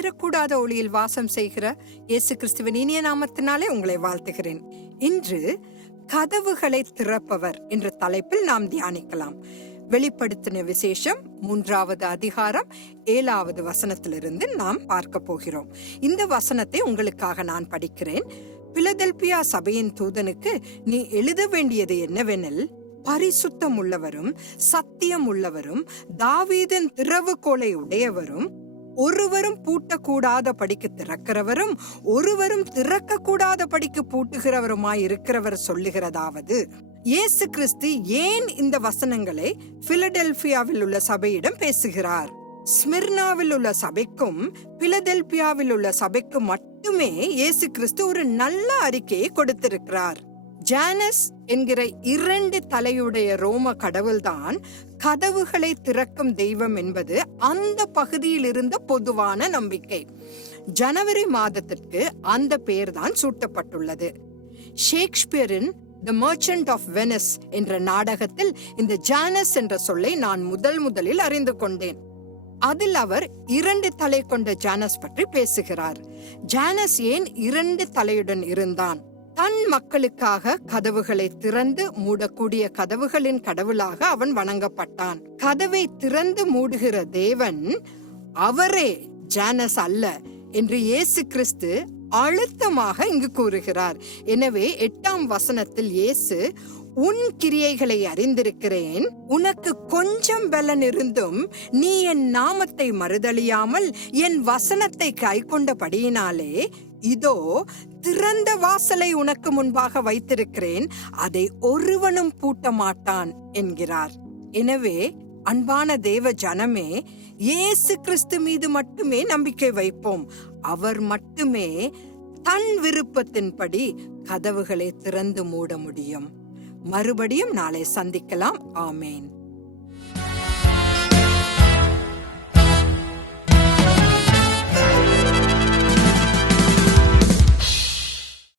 சேரக்கூடாத ஒளியில் வாசம் செய்கிற இயேசு கிறிஸ்துவின் இனிய நாமத்தினாலே உங்களை வாழ்த்துகிறேன். இன்று கதவுகளை திறப்பவர் என்ற தலைப்பில் நாம் தியானிக்கலாம். வெளிப்படுத்தின விசேஷம் மூன்றாவது அதிகாரம் ஏழாவது வசனத்திலிருந்து நாம் பார்க்க போகிறோம். இந்த வசனத்தை உங்களுக்காக நான் படிக்கிறேன். பிலதெல்பியா சபையின் தூதனுக்கு நீ எழுத வேண்டியது என்னவெனில் பரிசுத்தம் உள்ளவரும் சத்தியம் உள்ளவரும் தாவீதன் திறவுகோலை உடையவரும் ஒருவரும் பூட்டக்கூடாத படிக்கு திறக்கிறவரும் ஒருவரும் திறக்க கூடாத படிக்கு பூட்டுகிறவருமாய் இருக்கிறவர் சொல்லுகிறதாவது இயேசு கிறிஸ்து ஏன் இந்த வசனங்களை பிலடெல்பியாவில் உள்ள சபையிடம் பேசுகிறார்? ஸ்மிர்னாவில் உள்ள சபைக்கும் பிலடெல்பியாவில் உள்ள சபைக்கும் மட்டுமே இயேசு கிறிஸ்து ஒரு நல்ல அறிக்கையை கொடுத்திருக்கிறார். ஜானஸ் என்கிற இரண்டு தலையுடைய ரோம கடவுள்தான் கதவுகளை திறக்கும் தெய்வம் என்பது அந்த பகுதியில் இருந்த பொதுவான நம்பிக்கை. ஜனவரி மாதத்திற்கு அந்த பெயர் தான் சூட்டப்பட்டுள்ளது. ஷேக்ஸ்பியரின் த மர்ச்சன்ட் ஆஃப் வெனிஸ் என்ற நாடகத்தில் இந்த ஜானஸ் என்ற சொல்லை நான் முதல் முதலில் அறிந்து கொண்டேன். அதில் அவர் இரண்டு தலை கொண்ட ஜானஸ் பற்றி பேசுகிறார். ஜானஸ் ஏன் இரண்டு தலையுடன் இருந்தான்? தன் மக்களுக்காக கதவுகளை திறந்து மூடக்கூடிய கதவுகளின் கடவுளாக அவன் வணங்கப்பட்டான். கதவை திறந்து மூடுகிற தேவன் அவரே ஜானஸ் அல்ல என்று இயேசு கிறிஸ்து அழுத்தமாக இங்கு கூறுகிறார். எனவே எட்டாம் வசனத்தில் இயேசு உன் கிரியைகளை அறிந்திருக்கிறேன். உனக்கு கொஞ்சம் பலன் இருந்தும் நீ என் நாமத்தை மறுதளியாமல் என் வசனத்தை கைக்கொண்டபடியினாலே இதோ திறந்த வாசலை உனக்கு முன்பாக வைத்திருக்கிறேன். அதை ஒருவனும் பூட்ட மாட்டான் என்கிறார். எனவே அன்பான தேவ ஜனமே இயேசு கிறிஸ்து மீது மட்டுமே நம்பிக்கை வைப்போம். அவர் மட்டுமே தன் விருப்பத்தின்படி கதவுகளை திறந்து மூட முடியும். மறுபடியும் நாளை சந்திக்கலாம். ஆமேன்.